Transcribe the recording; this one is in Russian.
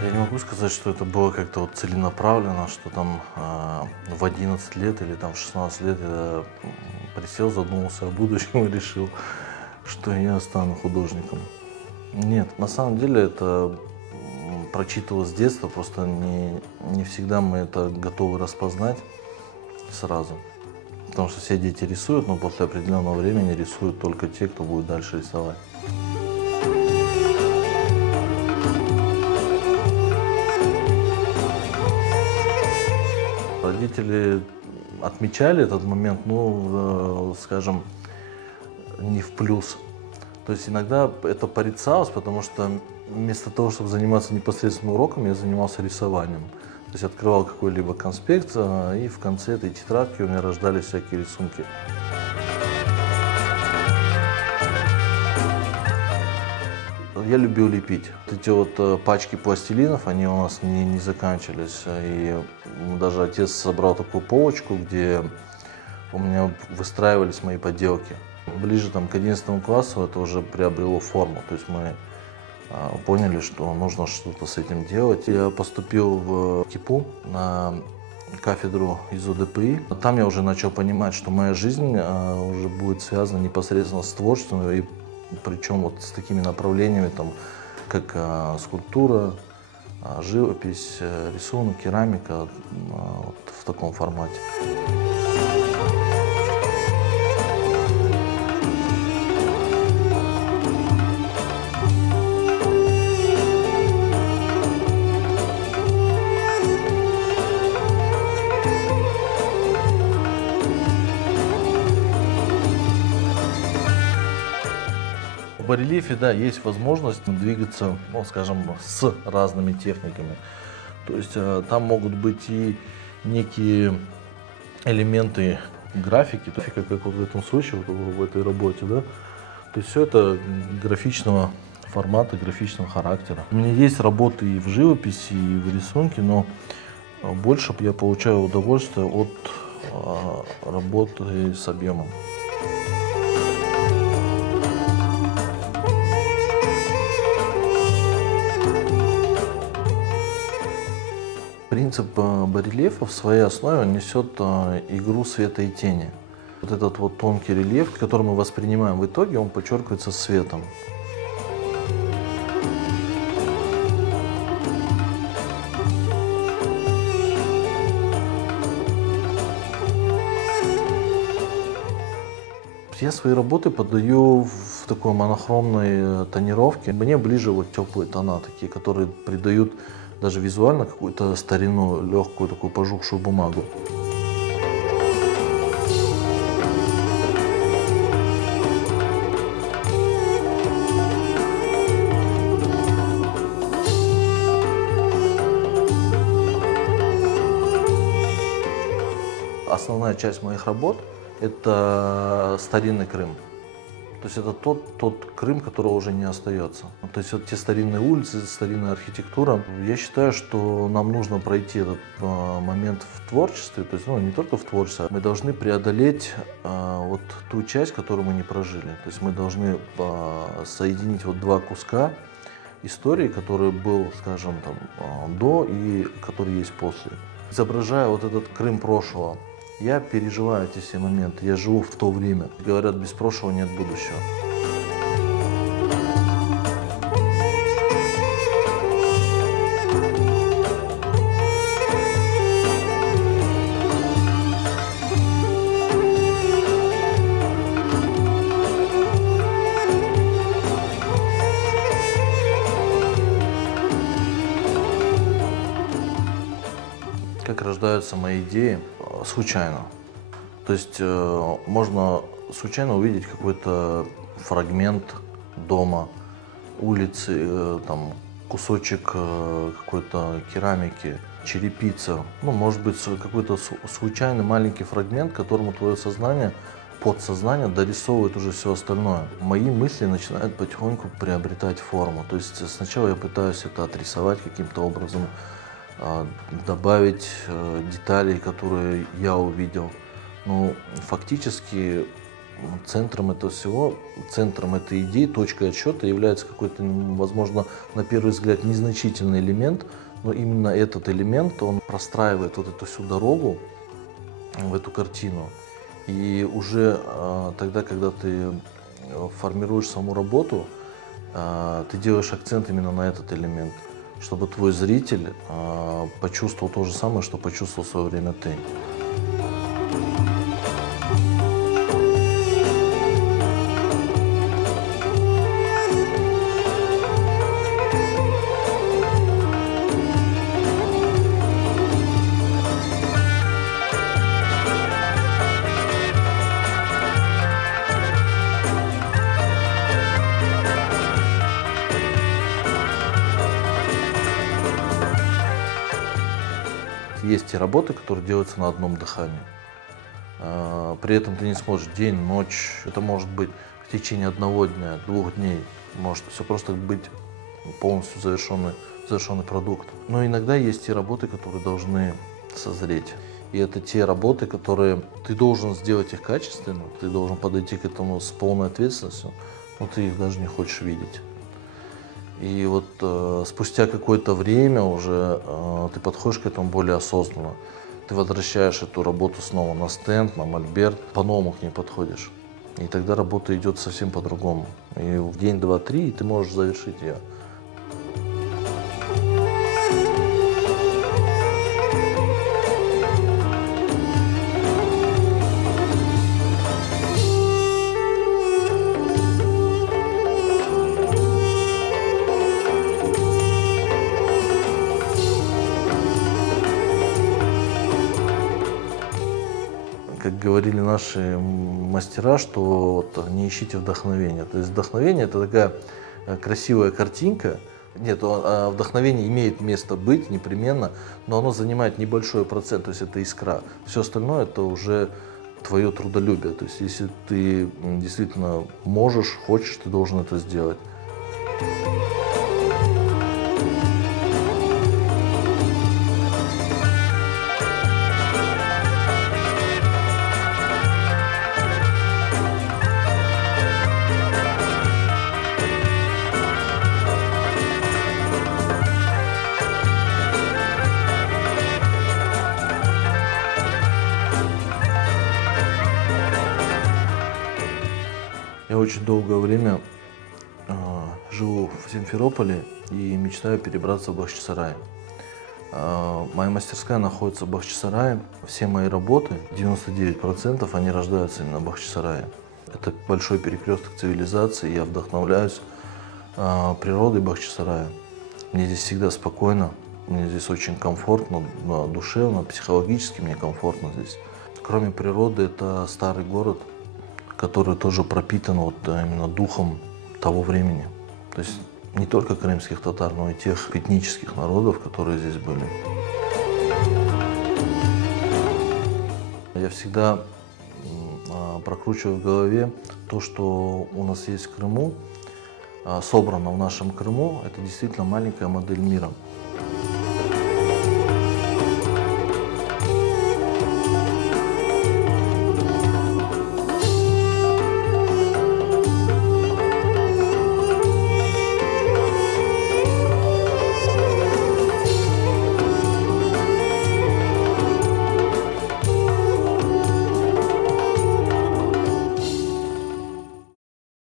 Я не могу сказать, что это было как-то вот целенаправленно, что там в 11 лет или там в 16 лет я присел, задумался о будущем и решил, что я стану художником. Нет, на самом деле это прочитывалось с детства, просто не всегда мы это готовы распознать сразу. Потому что все дети рисуют, но после определенного времени рисуют только те, кто будет дальше рисовать. Родители отмечали этот момент, ну, скажем, не в плюс. То есть иногда это порицалось, потому что вместо того, чтобы заниматься непосредственно уроком, я занимался рисованием. То есть открывал какой-либо конспект, и в конце этой тетрадки у меня рождались всякие рисунки. Я любил лепить. Эти вот пачки пластилинов, они у нас не заканчивались. И даже отец собрал такую полочку, где у меня выстраивались мои поделки. Ближе там, к 11 классу это уже приобрело форму. То есть мы поняли, что нужно что-то с этим делать. Я поступил в КИПУ на кафедру из УДПИ. Там я уже начал понимать, что моя жизнь уже будет связана непосредственно с творчеством, и причем вот с такими направлениями, там, как скульптура, живопись, рисунок, керамика, вот в таком формате. В барельефе, да, есть возможность двигаться, ну, скажем, с разными техниками. То есть там могут быть и некие элементы графики, как вот в этом случае, вот в этой работе, да. То есть все это графичного формата, графичного характера. У меня есть работы и в живописи, и в рисунке, но больше я получаю удовольствие от работы с объемом. Принцип барельефа в своей основе несет игру света и тени. Вот этот вот тонкий рельеф, который мы воспринимаем в итоге, он подчеркивается светом. Я свои работы подаю в такой монохромной тонировке. Мне ближе вот теплые тона, такие, которые придают даже визуально какую-то старину, легкую такую пожухшую бумагу. Основная часть моих работ – это старинный Крым. То есть это тот Крым, которого уже не остается. То есть вот те старинные улицы, старинная архитектура. Я считаю, что нам нужно пройти этот момент в творчестве, то есть не только в творчестве. Мы должны преодолеть вот ту часть, которую мы не прожили. То есть мы должны соединить вот два куска истории, который был, скажем, там, до и который есть после. Изображая вот этот Крым прошлого, я переживаю эти все моменты, я живу в то время. Говорят, без прошлого нет будущего. Как рождаются мои идеи? Случайно. То есть можно случайно увидеть какой-то фрагмент дома, улицы, там, кусочек какой-то керамики, черепица. Ну, может быть, какой-то случайный маленький фрагмент, которому твое сознание, подсознание дорисовывает уже все остальное. Мои мысли начинают потихоньку приобретать форму. То есть сначала я пытаюсь это отрисовать каким-то образом, добавить деталей, которые я увидел. Но фактически центром этого всего, центром этой идеи, точкой отсчета является какой-то, возможно, на первый взгляд незначительный элемент, но именно этот элемент, он простраивает вот эту всю дорогу в эту картину. И уже тогда, когда ты формируешь саму работу, ты делаешь акцент именно на этот элемент, чтобы твой зритель почувствовал то же самое, что почувствовал в свое время ты. Есть те работы, которые делаются на одном дыхании. При этом ты не сможешь день, ночь. Это может быть в течение одного дня, 2 дней. Может все просто быть полностью завершенный продукт. Но иногда есть те работы, которые должны созреть. И это те работы, которые ты должен сделать их качественно, ты должен подойти к этому с полной ответственностью, но ты их даже не хочешь видеть. И вот спустя какое-то время уже ты подходишь к этому более осознанно. Ты возвращаешь эту работу снова на стенд, на мольберт, по-новому к ней подходишь. И тогда работа идет совсем по-другому. И в день, 2, 3 ты можешь завершить ее. Как говорили наши мастера, что вот не ищите вдохновения. То есть вдохновение — это такая красивая картинка. Нет, вдохновение имеет место быть непременно, но оно занимает небольшой процент, то есть это искра. Все остальное — это уже твое трудолюбие. То есть если ты действительно можешь, хочешь, ты должен это сделать. Я очень долгое время живу в Симферополе и мечтаю перебраться в Бахчисарай. Моя мастерская находится в Бахчисарае. Все мои работы, 99%, они рождаются именно в Бахчисарае. Это большой перекресток цивилизации, я вдохновляюсь природой Бахчисарая. Мне здесь всегда спокойно, мне здесь очень комфортно, душевно, психологически мне комфортно здесь. Кроме природы, это старый город, который тоже пропитан вот именно духом того времени. То есть не только крымских татар, но и тех этнических народов, которые здесь были. Я всегда прокручиваю в голове то, что у нас есть в Крыму, собрано в нашем Крыму. Это действительно маленькая модель мира.